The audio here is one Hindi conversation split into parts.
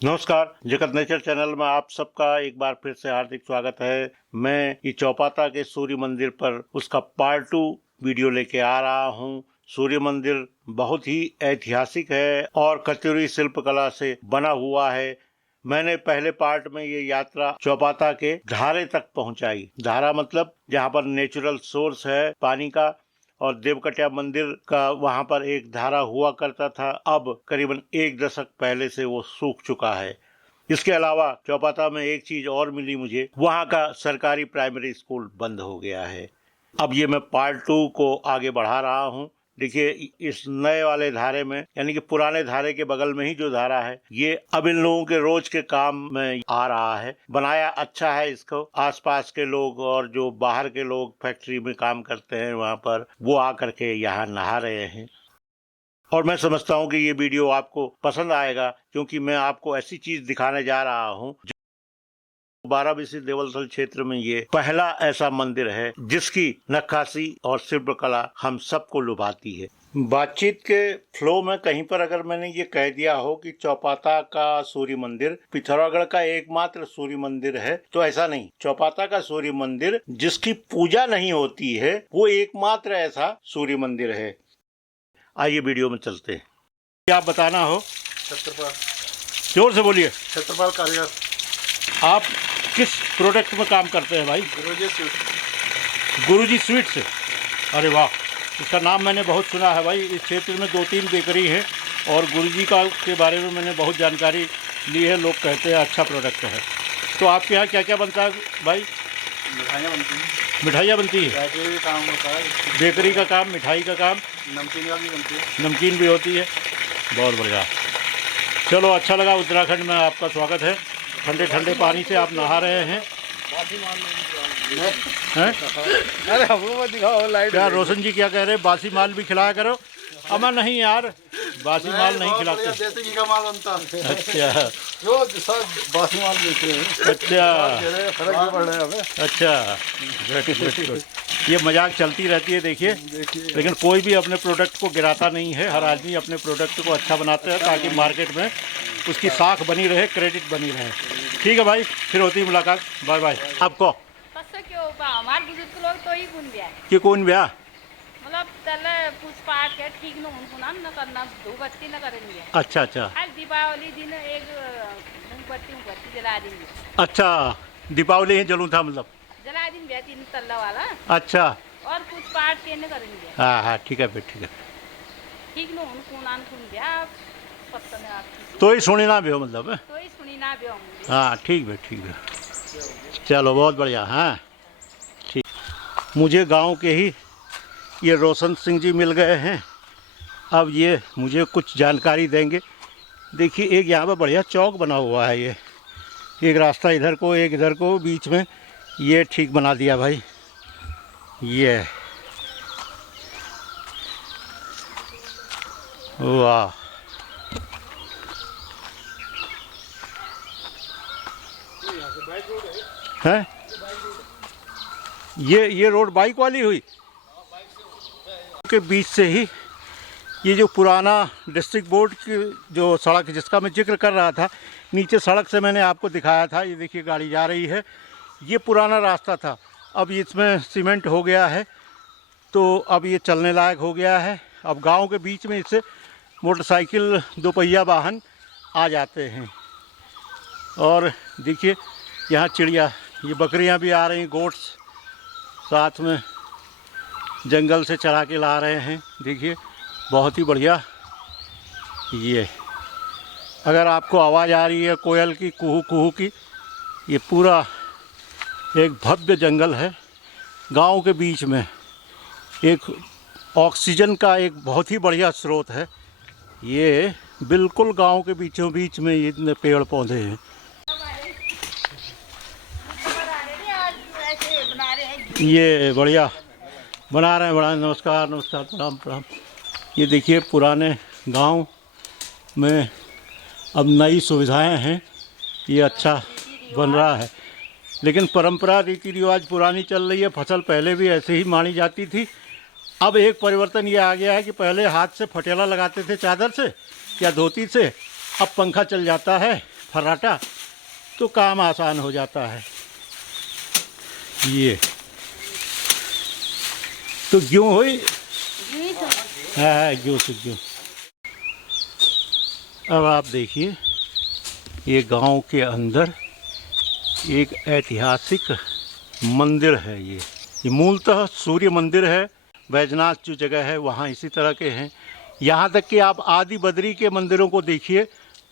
नमस्कार, जगत नेचर चैनल में आप सबका एक बार फिर से हार्दिक स्वागत है। मैं ये चौपाता के सूर्य मंदिर पर उसका पार्ट 2 वीडियो लेके आ रहा हूँ। सूर्य मंदिर बहुत ही ऐतिहासिक है और कत्यूरी शिल्पकला से बना हुआ है। मैंने पहले पार्ट में ये यात्रा चौपाता के धारे तक पहुंचाई। धारा मतलब जहाँ पर नेचुरल सोर्स है पानी का, और देवकटिया मंदिर का वहां पर एक धारा हुआ करता था। अब करीबन 1 दशक पहले से वो सूख चुका है। इसके अलावा चौपाता में एक चीज और मिली मुझे, वहां का सरकारी प्राइमरी स्कूल बंद हो गया है। अब ये मैं पार्ट 2 को आगे बढ़ा रहा हूँ। देखिए, इस नए वाले धारे में, यानी कि पुराने धारे के बगल में ही जो धारा है, ये अब इन लोगों के रोज के काम में आ रहा है। बनाया अच्छा है इसको। आसपास के लोग और जो बाहर के लोग फैक्ट्री में काम करते हैं वहां पर, वो आकर के यहाँ नहा रहे हैं। और मैं समझता हूँ कि ये वीडियो आपको पसंद आएगा, क्योंकि मैं आपको ऐसी चीज दिखाने जा रहा हूँ। 12 देवलथल क्षेत्र में ये पहला ऐसा मंदिर है जिसकी नक्काशी और शिल्पकला हम सबको लुभाती है। बातचीत के फ्लो में कहीं पर अगर मैंने ये कह दिया हो कि चौपाता का सूर्य मंदिर पिथौरागढ़ का एकमात्र सूर्य मंदिर है, तो ऐसा नहीं। चौपाता का सूर्य मंदिर जिसकी पूजा नहीं होती है, वो एकमात्र ऐसा सूर्य मंदिर है। आइए वीडियो में चलते हैं। आप बताना हो। छत्रपाल, जोर से बोलिए। छत्रपाल कारीगर। आप किस प्रोडक्ट में काम करते हैं भाई? गुरुजी स्वीट्स। अरे वाह, इसका नाम मैंने बहुत सुना है भाई। इस क्षेत्र में 2-3 बेकरी है और गुरुजी का के बारे में मैंने बहुत जानकारी ली है। लोग कहते हैं अच्छा प्रोडक्ट है। तो आपके यहाँ क्या क्या बनता है भाई? मिठाइयाँ बनती हैं। मिठाइयाँ बनती है, बेकरी का काम होता है, बेकरी का काम, मिठाई का काम, नमकीन का भी बनती है। नमकीन भी होती है। बहुत बढ़िया। चलो, अच्छा लगा। उत्तराखंड में आपका स्वागत है। ठंडे ठंडे पानी से आप नहा रहे हैं। अरे हमको मत दिखाओ लाइट। क्या रोशन जी क्या कह रहे हैं? बासी माल भी खिलाया करो। अमर नहीं यार, बासी माल नहीं खिलाते। देसी घी का माल बनता है। अच्छा, जो सब बासी माल बेचते हैं। अच्छा, फर्क भी पड़ रहा है हमें। अच्छा, गुड। ये मजाक चलती रहती है देखिए, लेकिन कोई भी अपने प्रोडक्ट को गिराता नहीं है। हर आदमी अपने प्रोडक्ट को अच्छा बनाते हैं ताकि मार्केट में उसकी साख बनी रहे, क्रेडिट बनी रहे। ठीक है भाई, फिर होती है मुलाकात। Bye bye. आपको हमारे बुजुर्ग लोग तो ही गुण दिया कि कौन ब्याह मतलब तले पूछपाठ के ठीक न उनको न करना, धूपबत्ती न करेंगे। अच्छा अच्छा हर दीपावली दिन एक मोमबत्ती जला देंगे। अच्छा, दीपावली ही जलूँ था मतलब? जला देंगे 3 तल्ला वाला। अच्छा, और पूछपाठ के न करेंगे। हाँ हाँ, ठीक है फिर, ठीक है। ठीक न उनको नान सुन दिया पत्ता ने आपकी तो ही सुनी ना भी हो मतलब है? तो ही सुनी ना भी होंगे। हाँ ठीक है, ठीक है। चलो, बहुत बढ़िया। हाँ ठीक। मुझे गांव के ही ये रोशन सिंह जी मिल गए हैं। अब ये मुझे कुछ जानकारी देंगे। देखिए, एक यहाँ पर बढ़िया चौक बना हुआ है। ये एक रास्ता इधर को, एक इधर को, बीच में ये ठीक बना दिया भाई। ये वाह, है ये रोड बाइक वाली हुई के बीच से ही। ये जो पुराना डिस्ट्रिक्ट बोर्ड की जो सड़क जिसका मैं जिक्र कर रहा था, नीचे सड़क से मैंने आपको दिखाया था। ये देखिए गाड़ी जा रही है। ये पुराना रास्ता था, अब इसमें सीमेंट हो गया है, तो अब ये चलने लायक हो गया है। अब गांव के बीच में इससे मोटरसाइकिल, 2 पहिया वाहन आ जाते हैं। और देखिए यहाँ चिड़िया, ये बकरियाँ भी आ रही, गोट्स साथ में जंगल से चरा के ला रहे हैं। देखिए, बहुत ही बढ़िया। ये अगर आपको आवाज़ आ रही है कोयल की, कुहू कुहू की, ये पूरा एक भव्य जंगल है गांव के बीच में। एक ऑक्सीजन का एक बहुत ही बढ़िया स्रोत है। ये बिल्कुल गांव के बीचों बीच में इतने पेड़ पौधे हैं। ये बढ़िया बना रहे हैं, बड़ा। नमस्कार नमस्कार, प्रणाम प्रणाम। ये देखिए, पुराने गांव में अब नई सुविधाएं हैं, ये अच्छा बन रहा है। लेकिन परंपरा, रीति रिवाज पुरानी चल रही है। फसल पहले भी ऐसे ही मानी जाती थी। अब एक परिवर्तन ये आ गया है कि पहले हाथ से फटेला लगाते थे चादर से या धोती से, अब पंखा चल जाता है फर्राटा तो काम आसान हो जाता है। ये तो क्यों हुई? हाँ क्यों से क्यों। अब आप देखिए ये गांव के अंदर एक ऐतिहासिक मंदिर है। ये मूलतः सूर्य मंदिर है। बैजनाथ जो जगह है वहाँ इसी तरह के हैं। यहाँ तक कि आप आदि बद्री के मंदिरों को देखिए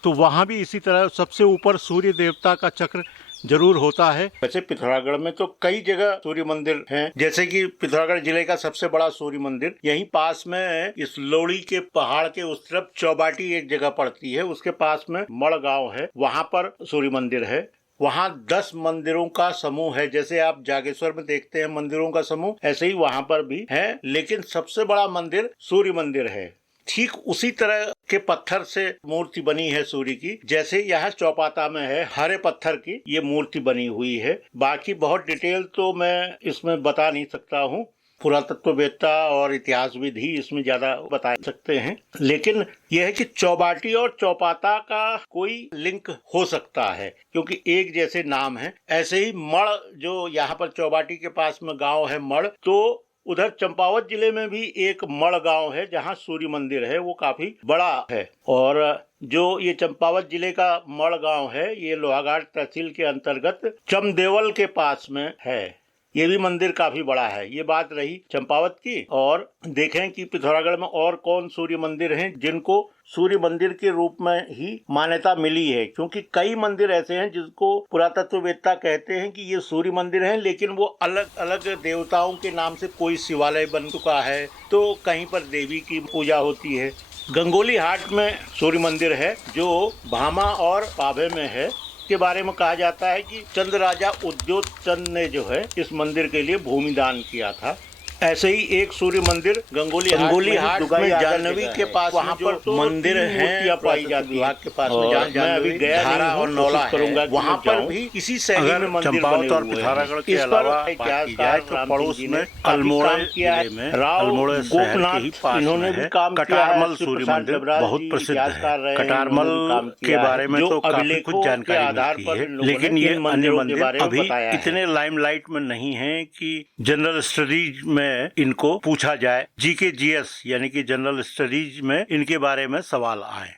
तो वहाँ भी इसी तरह सबसे ऊपर सूर्य देवता का चक्र जरूर होता है। वैसे पिथौरागढ़ में तो कई जगह सूर्य मंदिर हैं, जैसे कि पिथौरागढ़ जिले का सबसे बड़ा सूर्य मंदिर यहीं पास में है। इस लोड़ी के पहाड़ के उस तरफ चौबाटी एक जगह पड़ती है, उसके पास में मड़ गांव है, वहाँ पर सूर्य मंदिर है। वहाँ 10 मंदिरों का समूह है। जैसे आप जागेश्वर में देखते हैं मंदिरों का समूह, ऐसे ही वहाँ पर भी है, लेकिन सबसे बड़ा मंदिर सूर्य मंदिर है। ठीक उसी तरह के पत्थर से मूर्ति बनी है सूर्य की, जैसे यहाँ चौपाता में है, हरे पत्थर की ये मूर्ति बनी हुई है। बाकी बहुत डिटेल तो मैं इसमें बता नहीं सकता हूँ, पुरातत्ववेत्ता और इतिहासविद ही इसमें ज्यादा बता सकते हैं। लेकिन यह है कि चौबाटी और चौपाता का कोई लिंक हो सकता है, क्योंकि एक जैसे नाम है। ऐसे ही मड़ जो यहाँ पर चौबाटी के पास में गांव है मड़, तो उधर चंपावत जिले में भी एक मड़ गांव है जहां सूर्य मंदिर है, वो काफी बड़ा है। और जो ये चंपावत जिले का मड़ गांव है ये लोहाघाट तहसील के अंतर्गत चमदेवल के पास में है। ये भी मंदिर काफी बड़ा है। ये बात रही चंपावत की। और देखें कि पिथौरागढ़ में और कौन सूर्य मंदिर हैं जिनको सूर्य मंदिर के रूप में ही मान्यता मिली है, क्योंकि कई मंदिर ऐसे हैं जिसको पुरातत्ववेत्ता कहते हैं कि ये सूर्य मंदिर हैं, लेकिन वो अलग अलग देवताओं के नाम से कोई शिवालय बन चुका है, तो कहीं पर देवी की पूजा होती है। गंगोली हाट में सूर्य मंदिर है जो भामा और पाभे में है। के बारे में कहा जाता है कि चंद राजा उद्योत चंद ने जो है इस मंदिर के लिए भूमि दान किया था। ऐसे ही एक सूर्य मंदिर गंगोली हाट में जाह्नवी के पास वहाँ पर तो मंदिर है पाई जाती है के पास में। मैं अभी गया धारा और नौला करूंगा, वहाँ पर भी इसी शैली में मंदिर बने हुए हैं। पिथौरागढ़ के अलावा इतिहासकार पड़ोस में अल्मोड़ा में राव गोपनाथ इन्होंने भी काम किया। कटारमल सूर्य मंदिर बहुत प्रसिद्ध है। कटारमल के बारे में तो काफी कुछ जानकारी मिलती है, लेकिन ये अन्य मंदिर अभी इतने लाइमलाइट में नहीं है कि जनरल स्टडीज में इनको पूछा जाए। जीके जीएस यानी कि जनरल स्टडीज में इनके बारे में सवाल आए।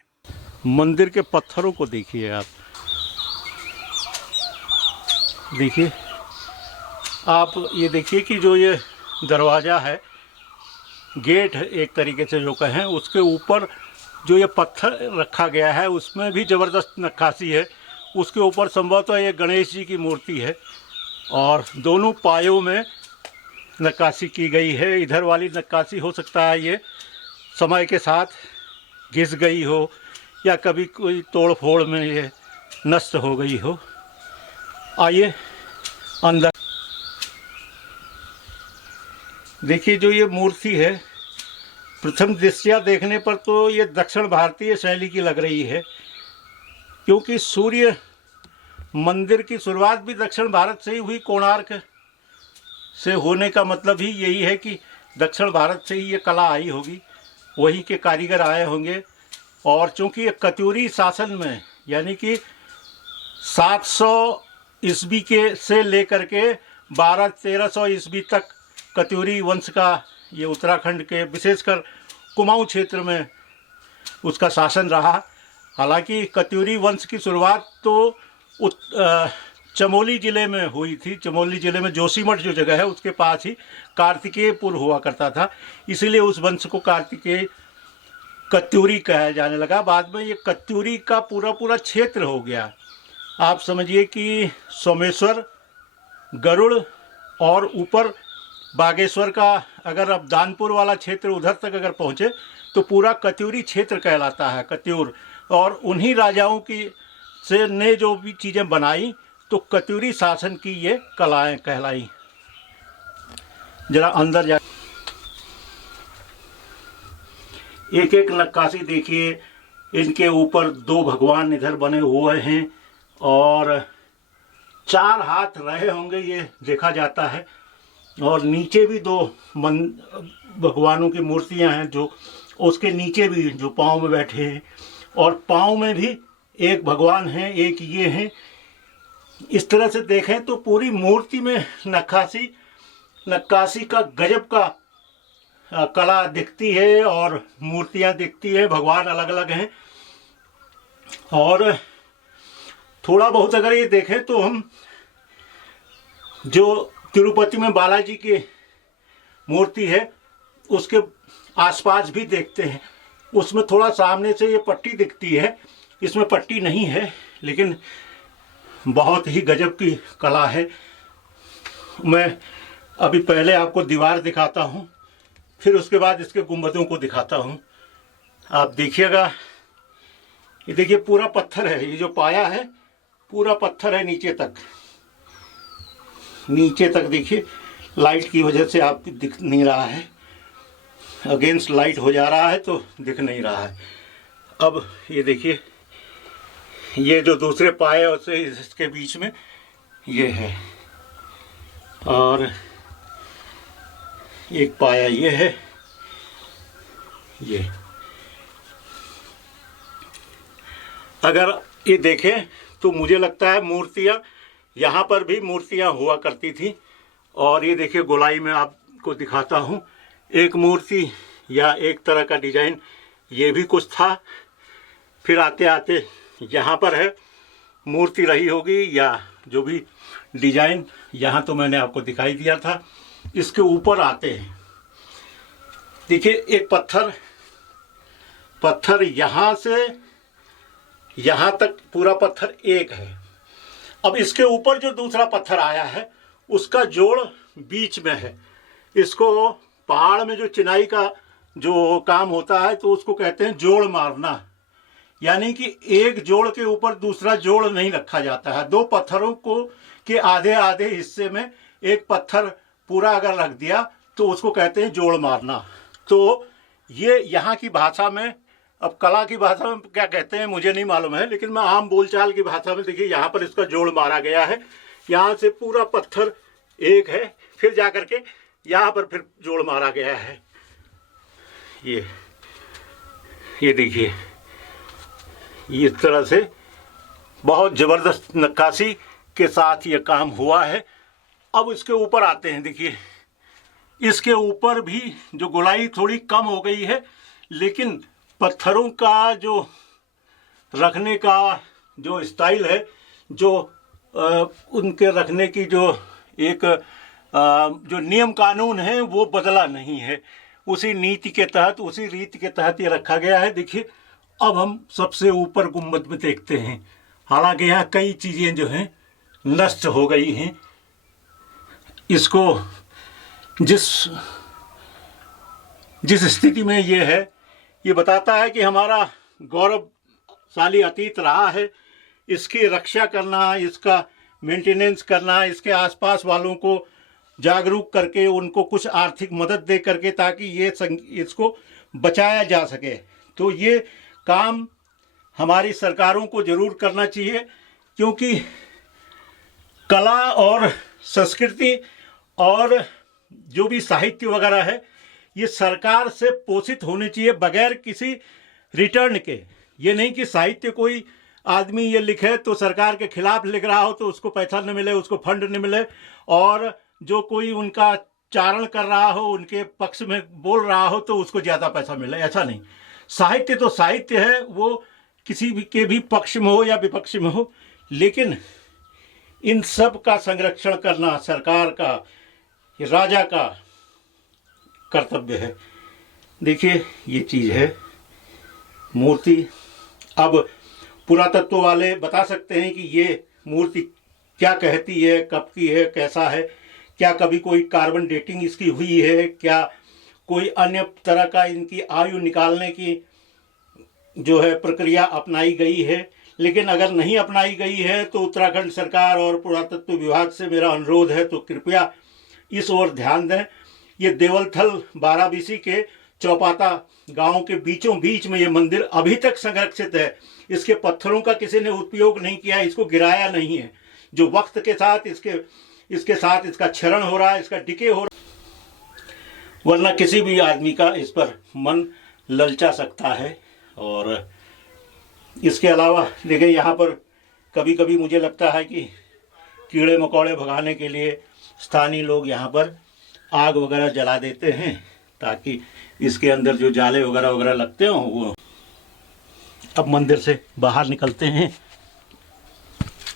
मंदिर के पत्थरों को देखिए आप, देखिए आप ये देखिए कि जो ये दरवाजा है, गेट एक तरीके से जो कहें, उसके ऊपर जो ये पत्थर रखा गया है उसमें भी जबरदस्त नक्काशी है। उसके ऊपर संभवतः ये गणेश जी की मूर्ति है और दोनों पायों में नक्काशी की गई है। इधर वाली नक्काशी हो सकता है ये समय के साथ घिस गई हो या कभी कोई तोड़ फोड़ में ये नष्ट हो गई हो। आइए अंदर देखिए। जो ये मूर्ति है प्रथम दृष्टया देखने पर तो ये दक्षिण भारतीय शैली की लग रही है, क्योंकि सूर्य मंदिर की शुरुआत भी दक्षिण भारत से ही हुई। कोणार्क से होने का मतलब ही यही है कि दक्षिण भारत से ही ये कला आई होगी, वहीं के कारीगर आए होंगे। और चूंकि ये कत्यूरी शासन में यानी कि 700 ईस्वी के से लेकर के 1200-1300 ईस्वी तक कत्यूरी वंश का ये उत्तराखंड के विशेषकर कुमाऊं क्षेत्र में उसका शासन रहा। हालांकि कत्यूरी वंश की शुरुआत तो चमोली जिले में हुई थी। चमोली जिले में जोशीमठ जो जगह है उसके पास ही कार्तिकेयपुर हुआ करता था, इसीलिए उस वंश को कार्तिकेय कत्यूरी कहा जाने लगा। बाद में ये कत्यूरी का पूरा क्षेत्र हो गया। आप समझिए कि सोमेश्वर, गरुड़ और ऊपर बागेश्वर का अगर अब दानपुर वाला क्षेत्र उधर तक अगर पहुँचे तो पूरा कत्यूरी क्षेत्र कहलाता है, कत्यूर। और उन्हीं राजाओं की से ने जो भी चीज़ें बनाई तो कत्यूरी शासन की ये कलाएं कहलाई। जरा अंदर जा, एक एक नक्काशी देखिए। इनके ऊपर 2 भगवान इधर बने हुए हैं और 4 हाथ रहे होंगे ये देखा जाता है। और नीचे भी 2 भगवानों की मूर्तियां हैं जो उसके नीचे भी जो पाँव में बैठे हैं, और पाँव में भी एक भगवान हैं, एक ये हैं। इस तरह से देखें तो पूरी मूर्ति में नक्काशी का गजब का कला दिखती है और मूर्तियां दिखती है। भगवान अलग अलग हैं। और थोड़ा बहुत अगर ये देखें तो हम जो तिरुपति में बालाजी की मूर्ति है उसके आसपास भी देखते हैं, उसमें थोड़ा सामने से ये पट्टी दिखती है, इसमें पट्टी नहीं है, लेकिन बहुत ही गजब की कला है। मैं अभी पहले आपको दीवार दिखाता हूँ, फिर उसके बाद इसके गुंबदों को दिखाता हूँ। आप देखिएगा, ये देखिए पूरा पत्थर है। ये जो पाया है पूरा पत्थर है नीचे तक देखिए। लाइट की वजह से आपको दिख नहीं रहा है, अगेंस्ट लाइट हो जा रहा है तो दिख नहीं रहा है। अब ये देखिए, ये जो दूसरे पाए उससे इसके बीच में ये है, और एक पाया ये है। ये अगर ये देखें तो मुझे लगता है मूर्तियाँ, यहाँ पर भी मूर्तियाँ हुआ करती थी। और ये देखिए गोलाई में आपको दिखाता हूँ, एक मूर्ति या एक तरह का डिजाइन ये भी कुछ था। फिर आते आते यहाँ पर है, मूर्ति रही होगी या जो भी डिजाइन, यहाँ तो मैंने आपको दिखाई दिया था। इसके ऊपर आते हैं, देखिए एक पत्थर यहाँ से यहाँ तक पूरा पत्थर एक है। अब इसके ऊपर जो दूसरा पत्थर आया है उसका जोड़ बीच में है। इसको पहाड़ में जो चिनाई का जो काम होता है तो उसको कहते हैं जोड़ मारना, यानी कि एक जोड़ के ऊपर दूसरा जोड़ नहीं रखा जाता है। दो पत्थरों को के आधे आधे हिस्से में एक पत्थर पूरा अगर रख दिया तो उसको कहते हैं जोड़ मारना। तो ये यहाँ की भाषा में, अब कला की भाषा में क्या कहते हैं मुझे नहीं मालूम है, लेकिन मैं आम बोलचाल की भाषा में देखिए यहाँ पर इसका जोड़ मारा गया है। यहाँ से पूरा पत्थर एक है, फिर जा कर के यहाँ पर फिर जोड़ मारा गया है। ये देखिए, इस तरह से बहुत ज़बरदस्त नक्काशी के साथ ये काम हुआ है। अब इसके ऊपर आते हैं, देखिए इसके ऊपर भी जो गोलाई थोड़ी कम हो गई है, लेकिन पत्थरों का जो रखने का जो स्टाइल है, जो उनके रखने की जो एक जो नियम कानून है वो बदला नहीं है। उसी नीति के तहत, उसी रीति के तहत ये रखा गया है। देखिए अब हम सबसे ऊपर गुम्बद में देखते हैं, हालांकि यहाँ कई चीज़ें जो हैं नष्ट हो गई हैं। इसको जिस स्थिति में ये है, ये बताता है कि हमारा गौरवशाली अतीत रहा है। इसकी रक्षा करना, इसका मेंटेनेंस करना, इसके आसपास वालों को जागरूक करके उनको कुछ आर्थिक मदद दे करके, ताकि ये इसको बचाया जा सके। तो ये काम हमारी सरकारों को ज़रूर करना चाहिए, क्योंकि कला और संस्कृति और जो भी साहित्य वगैरह है ये सरकार से पोषित होने चाहिए बगैर किसी रिटर्न के। ये नहीं कि साहित्य कोई आदमी ये लिखे तो सरकार के खिलाफ लिख रहा हो तो उसको पैसा न मिले, उसको फंड न मिले, और जो कोई उनका चारण कर रहा हो, उनके पक्ष में बोल रहा हो तो उसको ज़्यादा पैसा मिले। ऐसा नहीं, साहित्य तो साहित्य है, वो किसी भी के भी पक्ष में हो या विपक्ष में हो, लेकिन इन सब का संरक्षण करना सरकार का, राजा का कर्तव्य है। देखिए ये चीज़ है मूर्ति। अब पुरातत्व वाले बता सकते हैं कि ये मूर्ति क्या कहती है, कब की है, कैसा है, क्या कभी कोई कार्बन डेटिंग इसकी हुई है, क्या कोई अन्य तरह का इनकी आयु निकालने की जो है प्रक्रिया अपनाई गई है। लेकिन अगर नहीं अपनाई गई है तो उत्तराखंड सरकार और पुरातत्व विभाग से मेरा अनुरोध है तो कृपया इस ओर ध्यान दें। ये देवलथल 12 BC के चौपाता गांव के बीचों बीच में ये मंदिर अभी तक संरक्षित है। इसके पत्थरों का किसी ने उपयोग नहीं किया, इसको गिराया नहीं है। जो वक्त के साथ इसके साथ इसका क्षरण हो रहा है, इसका डिके हो रहा है, वरना किसी भी आदमी का इस पर मन ललचा सकता है। और इसके अलावा देखिए यहाँ पर कभी कभी मुझे लगता है कि कीड़े मकोड़े भगाने के लिए स्थानीय लोग यहाँ पर आग वगैरह जला देते हैं ताकि इसके अंदर जो जाले वगैरह वगैरह लगते हों वो अब मंदिर से बाहर निकलते हैं।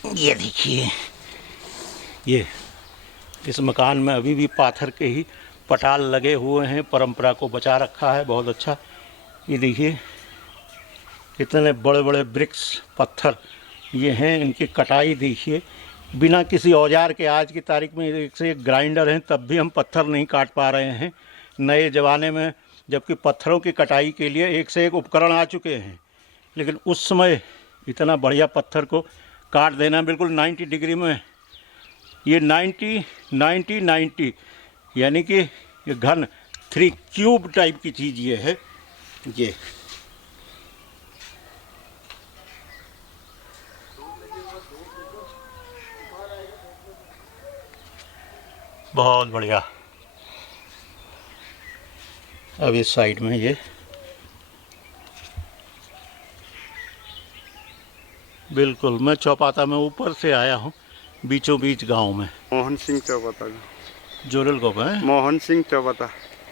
ये देखिए, ये इस मकान में अभी भी पाथर के ही पटाल लगे हुए हैं, परंपरा को बचा रखा है बहुत अच्छा। ये देखिए कितने बड़े बड़े ब्रिक्स पत्थर ये हैं, इनकी कटाई देखिए बिना किसी औजार के। आज की तारीख में एक से एक ग्राइंडर हैं तब भी हम पत्थर नहीं काट पा रहे हैं नए ज़माने में, जबकि पत्थरों की कटाई के लिए एक से एक उपकरण आ चुके हैं। लेकिन उस समय इतना बढ़िया पत्थर को काट देना बिल्कुल 90 डिग्री में, ये 90 यानी कि ये घन 3 क्यूब टाइप की चीज़ ये है। ये बहुत बढ़िया। अब इस साइड में ये बिल्कुल मैं चौपाता में ऊपर से आया हूँ, बीचों बीच गांव में। मोहन सिंह चौपाता, जोरल को है। मोहन सिंह चौपाता।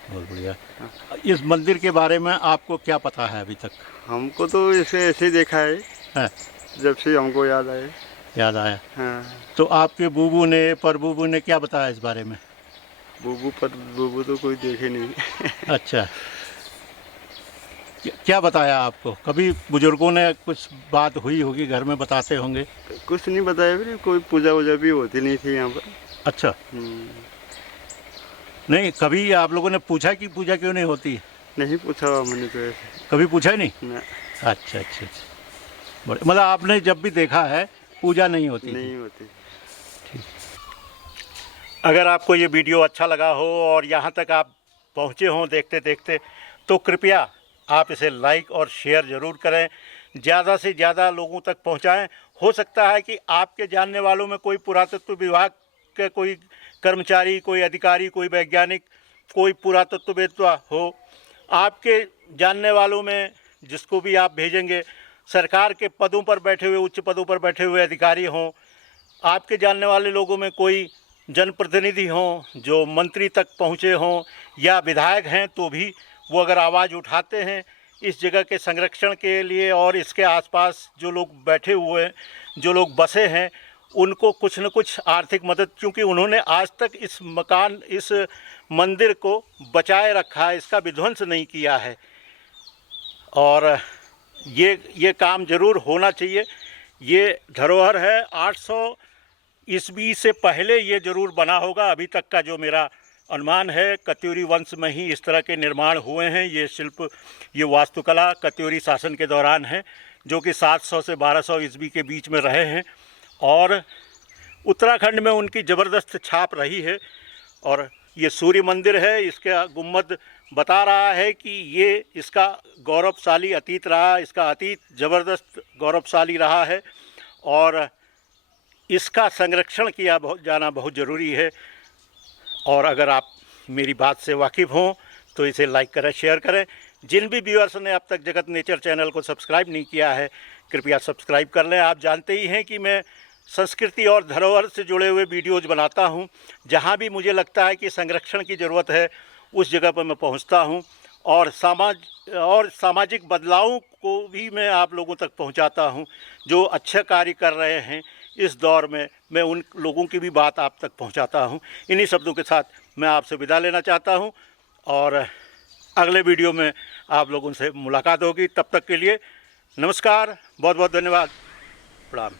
बहुत बढ़िया। इस मंदिर के बारे में आपको क्या पता है अभी तक? हमको तो इसे ऐसे देखा है जब से हमको याद आया। हाँ। तो आपके बूबू ने परबूबू ने क्या बताया इस बारे में? बूबू तो कोई देखे नहीं। अच्छा, क्या बताया आपको? कभी बुजुर्गों ने कुछ बात हुई होगी घर में, बताते होंगे? कुछ नहीं बताया भी, कोई पूजा वूजा भी होती नहीं थी यहाँ पर। अच्छा, नहीं कभी आप लोगों ने पूछा कि पूजा क्यों नहीं होती? नहीं पूछा मैंने तो ऐसे। कभी पूछा ही नहीं? ना। अच्छा, बड़े मतलब आपने जब भी देखा है पूजा नहीं होती? नहीं होती। ठीक। अगर आपको ये वीडियो अच्छा लगा हो और यहाँ तक आप पहुँचे हों देखते देखते, तो कृपया आप इसे लाइक और शेयर ज़रूर करें, ज़्यादा से ज़्यादा लोगों तक पहुँचाएं। हो सकता है कि आपके जानने वालों में कोई पुरातत्व विभाग के कोई कर्मचारी, कोई अधिकारी, कोई वैज्ञानिक, कोई पुरातत्ववेत्ता हो। आपके जानने वालों में जिसको भी आप भेजेंगे, सरकार के पदों पर बैठे हुए, उच्च पदों पर बैठे हुए अधिकारी हों, आपके जानने वाले लोगों में कोई जनप्रतिनिधि हों जो मंत्री तक पहुँचे हों या विधायक हैं, तो भी वो अगर आवाज़ उठाते हैं इस जगह के संरक्षण के लिए और इसके आसपास जो लोग बैठे हुए हैं, जो लोग बसे हैं, उनको कुछ न कुछ आर्थिक मदद, क्योंकि उन्होंने आज तक इस मंदिर को बचाए रखा है, इसका विध्वंस नहीं किया है। और ये काम ज़रूर होना चाहिए। ये धरोहर है 800 ईस्वी से पहले ये ज़रूर बना होगा। अभी तक का जो मेरा अनुमान है, कत्यूरी वंश में ही इस तरह के निर्माण हुए हैं। ये शिल्प, ये वास्तुकला कत्यूरी शासन के दौरान है, जो कि 700 से 1200 ईस्वी के बीच में रहे हैं और उत्तराखंड में उनकी ज़बरदस्त छाप रही है। और ये सूर्य मंदिर है, इसका गुम्बद बता रहा है कि ये इसका गौरवशाली अतीत रहा, इसका अतीत ज़बरदस्त गौरवशाली रहा है और इसका संरक्षण किया जाना बहुत ज़रूरी है। और अगर आप मेरी बात से वाकिफ़ हों तो इसे लाइक करें, शेयर करें। जिन भी व्यूअर्स ने अब तक जगत नेचर चैनल को सब्सक्राइब नहीं किया है, कृपया सब्सक्राइब कर लें। आप जानते ही हैं कि मैं संस्कृति और धरोहर से जुड़े हुए वीडियोज़ बनाता हूं। जहां भी मुझे लगता है कि संरक्षण की ज़रूरत है, उस जगह पर मैं पहुंचता हूं और सामाजिक बदलावों को भी मैं आप लोगों तक पहुंचाता हूं। जो अच्छा कार्य कर रहे हैं इस दौर में, मैं उन लोगों की भी बात आप तक पहुंचाता हूं। इन्हीं शब्दों के साथ मैं आपसे विदा लेना चाहता हूं और अगले वीडियो में आप लोगों से मुलाकात होगी। तब तक के लिए नमस्कार, बहुत बहुत धन्यवाद, प्रणाम।